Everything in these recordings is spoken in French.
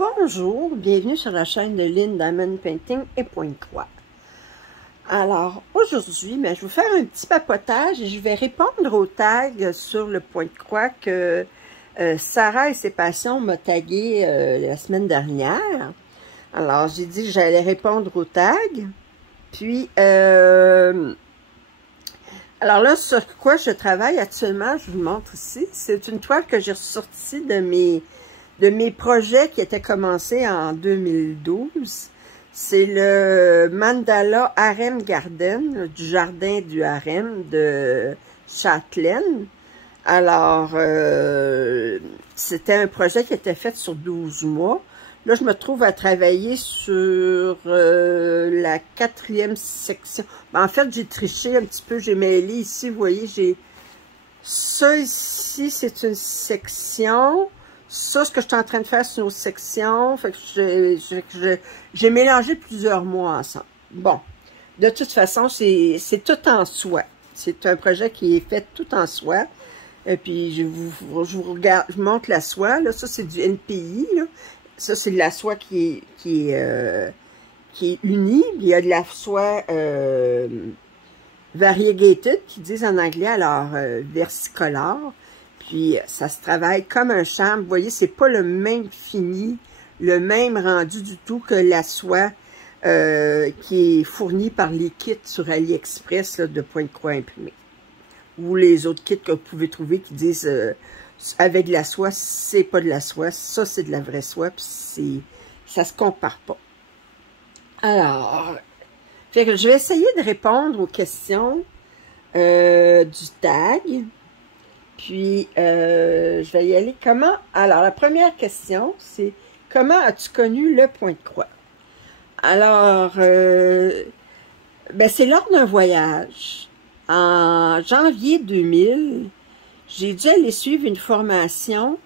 Bonjour, bienvenue sur la chaîne de Lynn Diamond Painting et Pointe-Croix. Alors, aujourd'hui, je vais vous faire un petit papotage et je vais répondre aux tags sur le Pointe-Croix que Sarah et ses passions m'ont tagué la semaine dernière. Alors, j'ai dit que j'allais répondre aux tags. Puis, alors là, sur quoi je travaille actuellement, je vous montre ici. C'est une toile que j'ai ressortie de mes projets qui étaient commencés en 2012. C'est le Mandala Harem Garden, du jardin du harem de Châtelaine. Alors, c'était un projet qui était fait sur 12 mois. Là, je me trouve à travailler sur la 4e section. En fait, j'ai triché un petit peu, j'ai mêlé ici, vous voyez, j'ai ça ici, c'est une section. Ça, ce que je suis en train de faire, c'est une autre section. Fait que j'ai mélangé plusieurs mots ensemble. Bon, de toute façon, c'est tout en soie. C'est un projet qui est fait tout en soie. Et puis, je vous montre la soie. Là, ça, c'est du NPI. Là. Ça, c'est de la soie qui est unie. Il y a de la soie variegated, qui disent en anglais, alors versicolore. Puis, ça se travaille comme un charme. Vous voyez, c'est pas le même fini, le même rendu du tout que la soie qui est fournie par les kits sur AliExpress là, de Pointe-Croix imprimé. Ou les autres kits que vous pouvez trouver qui disent avec de la soie, c'est pas de la soie, ça c'est de la vraie soie, puis ça se compare pas. Alors, fait que je vais essayer de répondre aux questions du tag. Puis, je vais y aller. Comment? Alors, la première question, c'est comment as-tu connu le Pointe-Croix? Alors, c'est lors d'un voyage. En janvier 2000, j'ai dû aller suivre une formation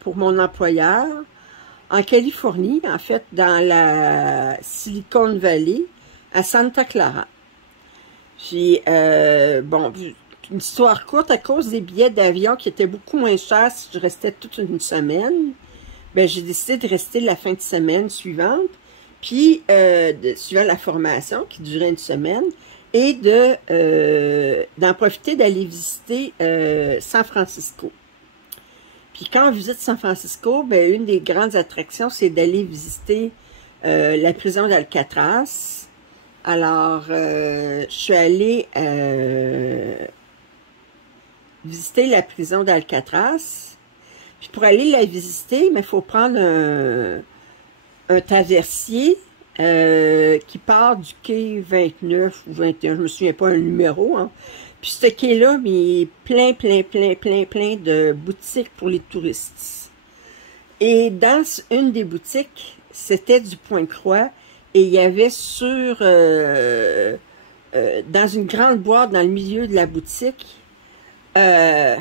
pour mon employeur en Californie, en fait, dans la Silicon Valley, à Santa Clara. Puis, une histoire courte, à cause des billets d'avion qui étaient beaucoup moins chers si je restais toute une semaine, j'ai décidé de rester la fin de semaine suivante, puis suivant la formation qui durait une semaine, et d'en profiter d'aller visiter San Francisco. Puis quand on visite San Francisco, une des grandes attractions, c'est d'aller visiter la prison d'Alcatraz. Alors, je suis allée visiter la prison d'Alcatraz. Puis pour aller la visiter, il faut prendre un traversier qui part du quai 29 ou 21, je me souviens pas un numéro. Hein. Puis ce quai-là, mais plein de boutiques pour les touristes. Et dans une des boutiques, c'était du Pointe-Croix, et il y avait dans une grande boîte dans le milieu de la boutique, une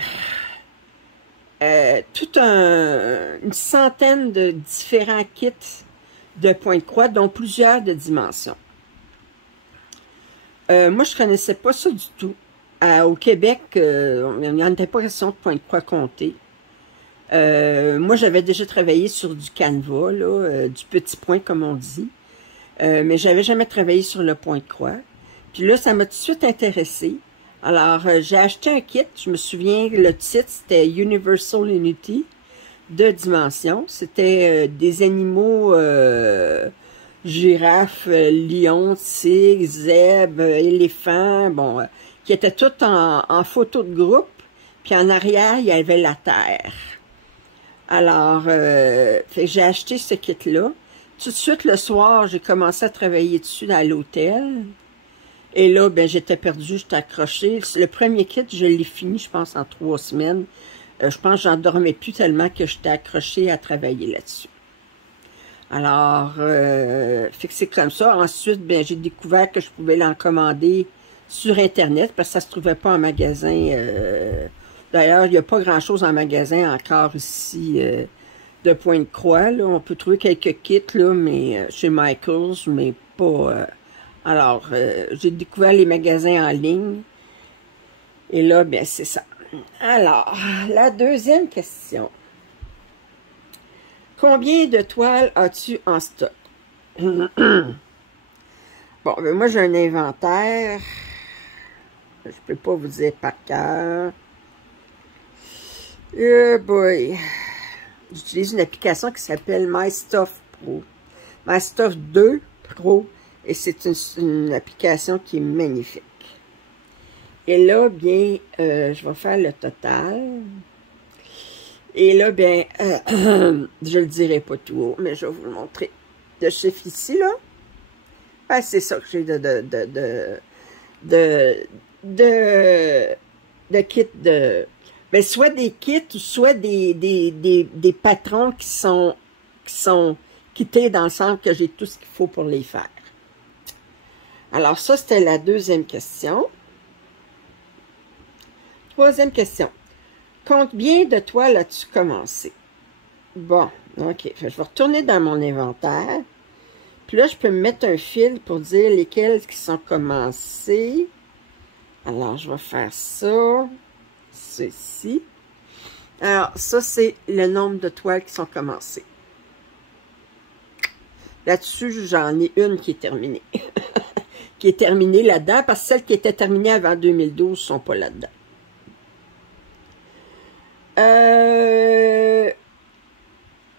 centaine de différents kits de Pointe-Croix, dont plusieurs de dimensions. Moi, je connaissais pas ça du tout. Au Québec, il n'y en était pas question de Pointe-Croix compté. Moi, j'avais déjà travaillé sur du canevas, là, du petit point, comme on dit. Mais j'avais jamais travaillé sur le Pointe-Croix. Puis là, ça m'a tout de suite intéressée. Alors, j'ai acheté un kit, je me souviens, le titre, c'était Universal Unity, 2 dimensions. C'était des animaux, girafes, lions, tigres, zèbres, éléphants, qui étaient tous en photo de groupe. Puis en arrière, il y avait la terre. Alors, j'ai acheté ce kit-là. Tout de suite, le soir, j'ai commencé à travailler dessus à l'hôtel. Et là, j'étais perdue, j'étais accrochée. Le premier kit, je l'ai fini, je pense, en 3 semaines. Je pense que j'en dormais plus tellement que j'étais accrochée à travailler là-dessus. Alors, fait que c'est comme ça. Ensuite, j'ai découvert que je pouvais l'en commander sur Internet parce que ça se trouvait pas en magasin. D'ailleurs, il n'y a pas grand-chose en magasin encore ici de Pointe-Croix. On peut trouver quelques kits, là, mais chez Michaels, mais pas... Alors, j'ai découvert les magasins en ligne. Et là, c'est ça. Alors, la deuxième question. Combien de toiles as-tu en stock? Bon, ben moi, j'ai un inventaire. Je peux pas vous dire par cœur. Oh boy. J'utilise une application qui s'appelle MyStuff Pro. MyStuff 2 Pro. Et c'est une application qui est magnifique. Et là, bien, je vais faire le total. Et là, bien, je le dirai pas tout haut, mais je vais vous le montrer. Le chiffre ici, là, ben, c'est ça que j'ai de kits de... Ben, soit des kits, ou soit des patrons qui sont quittés dans le sens que j'ai tout ce qu'il faut pour les faire. Alors, ça, c'était la deuxième question. Troisième question. Combien de toiles as-tu commencé? Bon, ok. Je vais retourner dans mon inventaire. Puis là, je peux me mettre un fil pour dire lesquelles qui sont commencées. Alors, je vais faire ça. Ceci. Alors, ça, c'est le nombre de toiles qui sont commencées. Là-dessus, j'en ai une qui est terminée. Qui est terminée là-dedans, parce que celles qui étaient terminées avant 2012 ne sont pas là-dedans.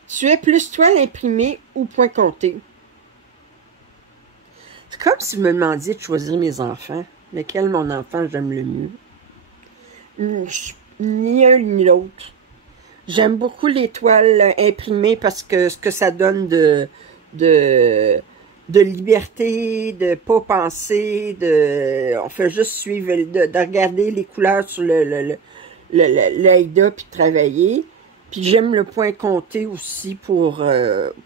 Tu es plus toile imprimée ou point compté? C'est comme si vous me demandiez de choisir mes enfants. Lequel mon enfant j'aime le mieux? Ni un ni l'autre. J'aime beaucoup les toiles imprimées parce que ce que ça donne de liberté, de pas penser, on fait juste suivre, de regarder les couleurs sur l'AIDA puis de travailler. Puis j'aime le point compté aussi pour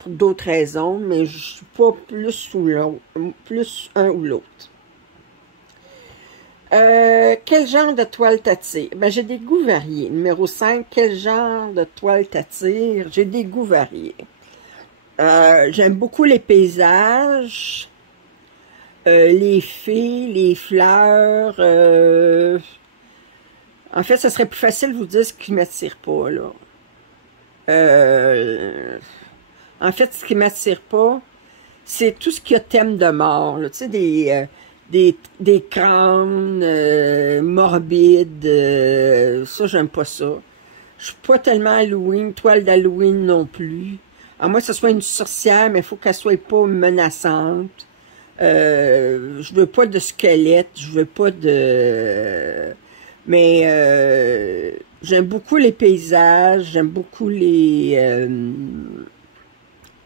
d'autres raisons, mais je suis pas plus un ou l'autre. Quel genre de toile t'attire? Ben, j'ai des goûts variés. Numéro 5, quel genre de toile t'attire? J'ai des goûts variés. J'aime beaucoup les paysages, les fées, les fleurs. En fait, ça serait plus facile de vous dire ce qui ne m'attire pas, là. En fait, ce qui ne m'attire pas, c'est tout ce qui a thème de mort, là. Tu sais, des crânes morbides. Ça, j'aime pas ça. Je suis pas tellement Halloween, toile d'Halloween non plus. À moins que ce soit une sorcière, mais il faut qu'elle soit pas menaçante. Je veux pas de squelette, je veux pas de... Mais j'aime beaucoup les paysages, j'aime beaucoup les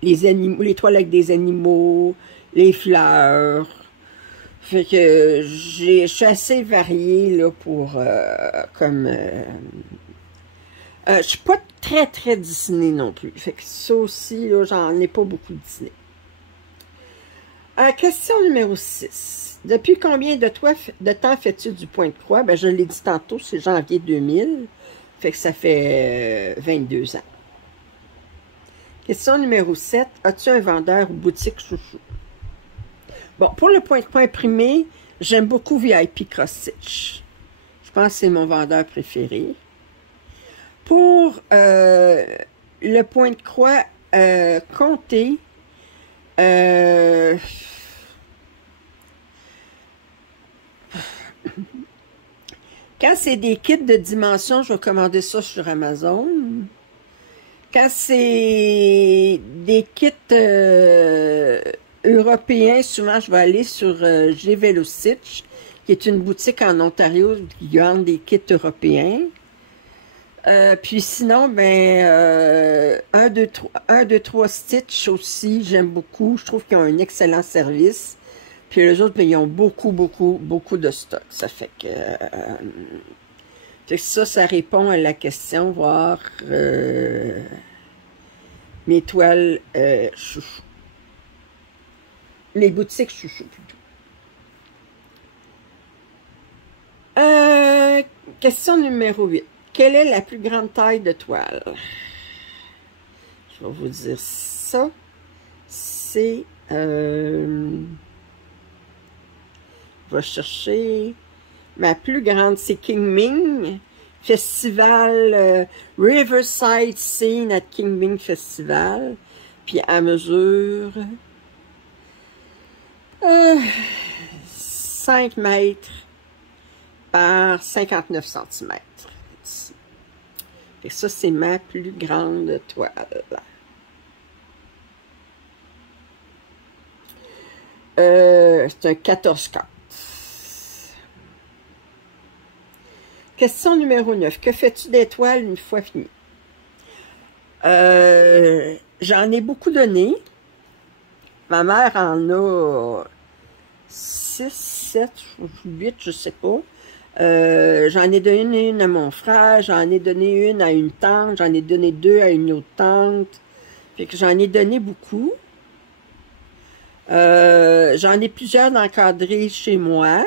animaux, les toiles avec des animaux, les fleurs. Fait que je suis assez variée là pour je suis pas très Disney non plus. Fait que ça aussi, là, j'en ai pas beaucoup de Disney. Question numéro 6. Depuis combien de temps fais-tu du point de croix? Ben, je l'ai dit tantôt, c'est janvier 2000. Fait que ça fait 22 ans. Question numéro 7. As-tu un vendeur ou boutique chouchou? Bon, pour le point de croix imprimé, j'aime beaucoup VIP Cross Stitch. Je pense que c'est mon vendeur préféré. Pour le point de croix compté, quand c'est des kits de dimension, je vais commander ça sur Amazon. Quand c'est des kits européens, souvent je vais aller sur G-Velocitch, qui est une boutique en Ontario qui garde des kits européens. Puis sinon, ben, 1, 2, 3 Stitch aussi, j'aime beaucoup. Je trouve qu'ils ont un excellent service. Puis les autres, ben, ils ont beaucoup de stock. Ça fait que ça répond à la question, voir mes toiles chouchou. Les boutiques chouchou, plutôt. Question numéro 8. Quelle est la plus grande taille de toile? Je vais vous dire ça. C'est... je vais chercher... Ma plus grande, c'est King Ming. festival Riverside Scene at King Festival. Puis elle mesure 5 mètres par 59 cm. Et ça, c'est ma plus grande toile. C'est un 14/4. Question numéro 9. Que fais-tu d'étoiles une fois fini? J'en ai beaucoup donné. Ma mère en a 6, 7, 8, je sais pas. J'en ai donné une à mon frère, j'en ai donné une à une tante, j'en ai donné 2 à une autre tante. Fait que j'en ai donné beaucoup. J'en ai plusieurs d'encadrés chez moi.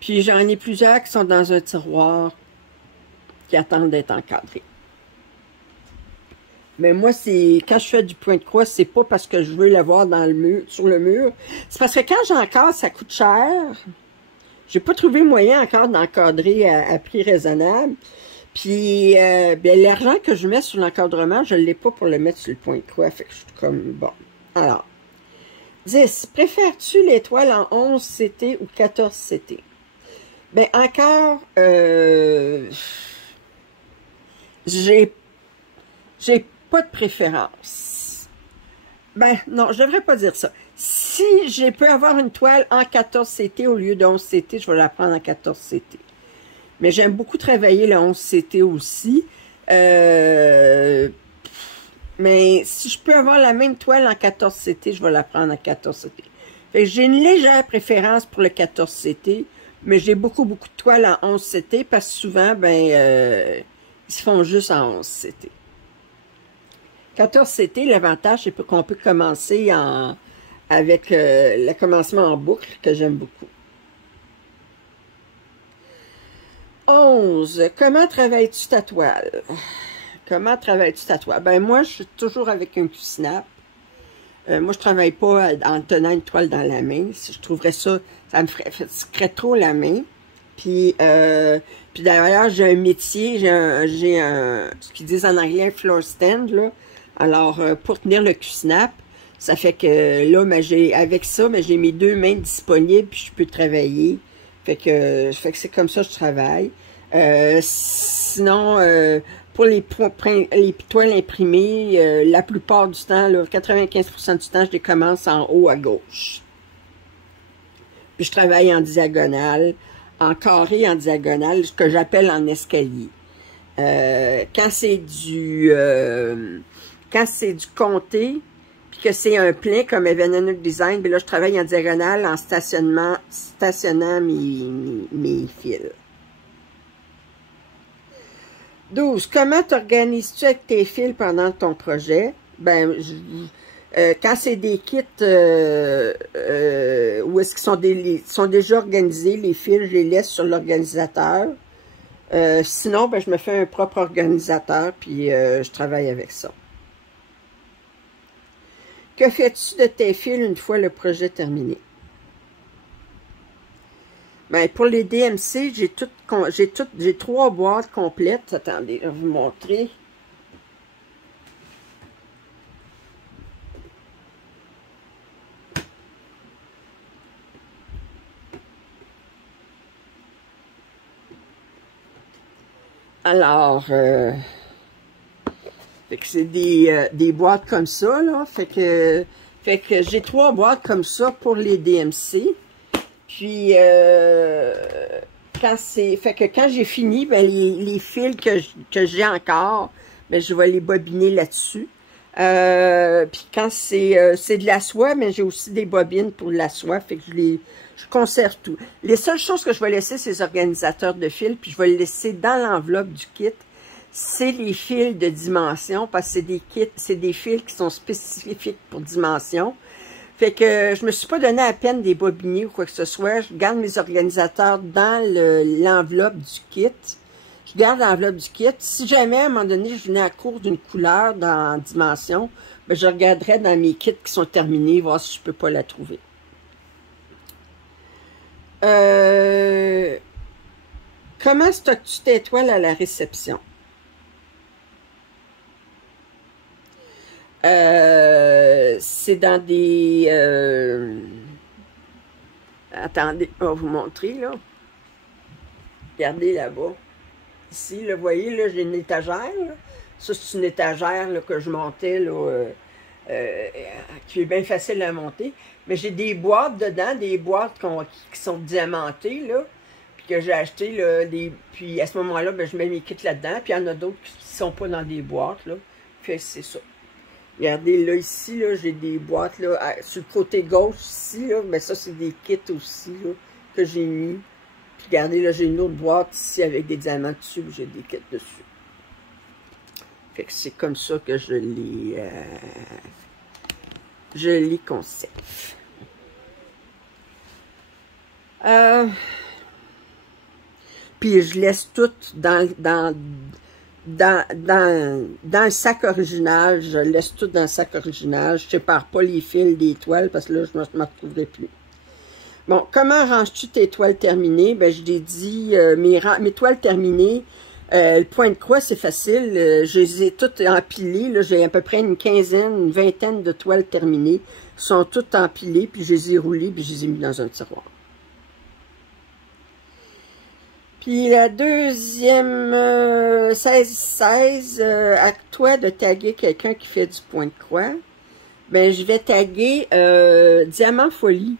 Puis j'en ai plusieurs qui sont dans un tiroir qui attendent d'être encadrés. Mais moi, c'est quand je fais du point de croix, c'est pas parce que je veux l'avoir dans le mur, sur le mur. C'est parce que quand j'encadre, ça coûte cher. J'ai pas trouvé moyen encore d'encadrer à prix raisonnable. Puis ben, l'argent que je mets sur l'encadrement, je l'ai pas pour le mettre sur le point de croix. Fait que je suis comme bon. Alors, 10. Préfères-tu l'étoile en 11 CT ou 14 CT? Ben encore, j'ai pas de préférence. Ben non, je devrais pas dire ça. Si je peux avoir une toile en 14 CT au lieu de 11 CT, je vais la prendre en 14 CT. Mais j'aime beaucoup travailler le 11 CT aussi. Mais si je peux avoir la même toile en 14 CT, je vais la prendre en 14 CT. Fait que j'ai une légère préférence pour le 14 CT, mais j'ai beaucoup de toiles en 11 CT parce que souvent, ben, ils se font juste en 11 CT. 14 CT, l'avantage, c'est qu'on peut commencer avec le commencement en boucle, que j'aime beaucoup. 11. Comment travailles-tu ta toile? Comment travailles-tu ta toile? Ben moi, je suis toujours avec un Q-Snap. Moi, je travaille pas en tenant une toile dans la main. Si je trouverais ça, ça me ferait trop la main. Puis d'ailleurs, j'ai un métier, j'ai un ce qu'ils disent en anglais, un floor stand, là. Alors, pour tenir le Q-Snap, ça fait que là, avec ça, j'ai mes 2 mains disponibles, puis je peux travailler. Fait que c'est comme ça que je travaille. Sinon, pour les toiles imprimées, la plupart du temps, là, 95% du temps, je les commence en haut à gauche. Puis je travaille en diagonale, en carré en diagonale, ce que j'appelle en escalier. Quand c'est du comté, puis que c'est un plein comme Evening Design, bien là, je travaille en diagonale en stationnant mes fils. 12. Comment t'organises-tu avec tes fils pendant ton projet? Ben, quand c'est des kits où est-ce qu'ils sont déjà organisés, les fils, je les laisse sur l'organisateur. Sinon, ben, je me fais un propre organisateur, puis je travaille avec ça. Que fais-tu de tes fils une fois le projet terminé? Ben, pour les DMC, j'ai 3 boîtes complètes. Attendez, je vais vous montrer. Alors, fait que c'est des boîtes comme ça, là. Fait que j'ai 3 boîtes comme ça pour les DMC. Puis, quand j'ai fini, ben, les fils que j'ai encore, ben, je vais les bobiner là-dessus. Puis quand c'est de la soie, mais j'ai aussi des bobines pour la soie, fait que je conserve tout. Les seules choses que je vais laisser, c'est les organisateurs de fils, puis je vais les laisser dans l'enveloppe du kit. C'est les fils de dimension, parce que c'est des fils qui sont spécifiques pour dimension. Fait que je me suis pas donné à peine des bobiniers ou quoi que ce soit. Je garde mes organisateurs dans l'enveloppe du kit. Je garde l'enveloppe du kit. Si jamais, à un moment donné, je venais à court d'une couleur dans dimension, ben, je regarderai dans mes kits qui sont terminés, voir si je peux pas la trouver. Comment stockes-tu tes toiles à la réception? C'est dans des... attendez, on va vous montrer, là. Regardez là-bas. Ici, là, vous voyez, là, j'ai une étagère, là. Ça, c'est une étagère là, que je montais, là, qui est bien facile à monter. Mais j'ai des boîtes dedans, des boîtes qui sont diamantées, là, puis que j'ai acheté, là, puis à ce moment-là, ben, je mets mes kits là-dedans, puis il y en a d'autres qui ne sont pas dans des boîtes, là. Puis c'est ça. Regardez, là, ici, là, j'ai des boîtes, là, sur le côté gauche, ici, là, mais ça, c'est des kits aussi, là, que j'ai mis. Puis regardez, là, j'ai une autre boîte ici avec des diamants dessus, j'ai des kits dessus. Fait que c'est comme ça que je les conserve. Puis je laisse tout dans le sac original. Je laisse tout dans le sac original. Je ne sépare pas les fils des toiles parce que là, je ne m'en retrouverai plus. Bon, comment ranges-tu tes toiles terminées? Ben, je l'ai dit, mes toiles terminées, le point de croix, c'est facile. Je les ai toutes empilées. J'ai à peu près une vingtaine de toiles terminées. Elles sont toutes empilées, puis je les ai roulées, puis je les ai mis dans un tiroir. Puis la deuxième, 16-16, à toi de taguer quelqu'un qui fait du point de croix. Ben, je vais taguer Diamant Folie.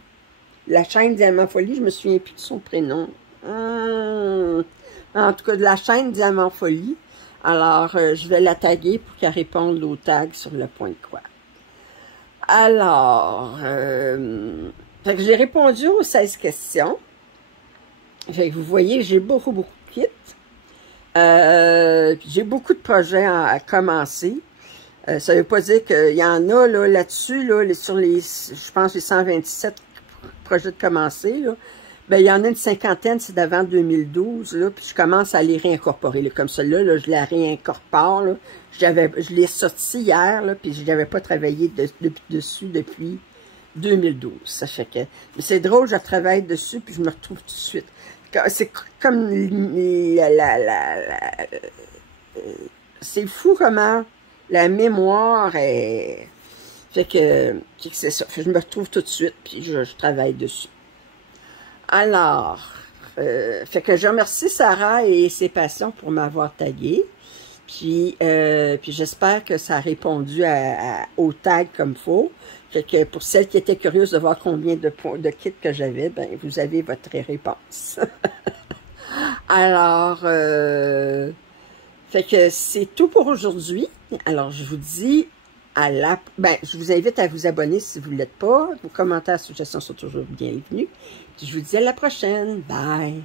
La chaîne Diamant Folie, je me souviens plus de son prénom. En tout cas, de la chaîne Diamant Folie. Alors, je vais la taguer pour qu'elle réponde au tag sur le point de croix. Alors, fait que j'ai répondu aux 16 questions. Fait que vous voyez, j'ai beaucoup de kits. J'ai beaucoup de projets à commencer. Ça ne veut pas dire qu'il y en a là-dessus, sur les, je pense, les 127 projets de commencer, là. Ben, il y en a une cinquantaine, c'est d'avant 2012, là, puis je commence à les réincorporer. Là, comme celle-là, là, je la réincorpore. Là. Je l'ai sortie hier, là, puis je n'avais pas travaillé dessus depuis 2012. Ça fait que... Mais c'est drôle, je travaille dessus, puis je me retrouve tout de suite. C'est comme c'est fou comment la mémoire est... Fait que c'est ça. Fait que je me retrouve tout de suite, puis je travaille dessus. Alors, fait que je remercie Sarah et ses patients pour m'avoir tagué. Puis j'espère que ça a répondu au tag comme il faut. Fait que pour celles qui étaient curieuses de voir combien de kits que j'avais, ben vous avez votre réponse. Alors, fait que c'est tout pour aujourd'hui. Alors, je vous dis je vous invite à vous abonner si vous ne l'êtes pas. Vos commentaires, suggestions sont toujours bienvenus. Puis je vous dis à la prochaine. Bye!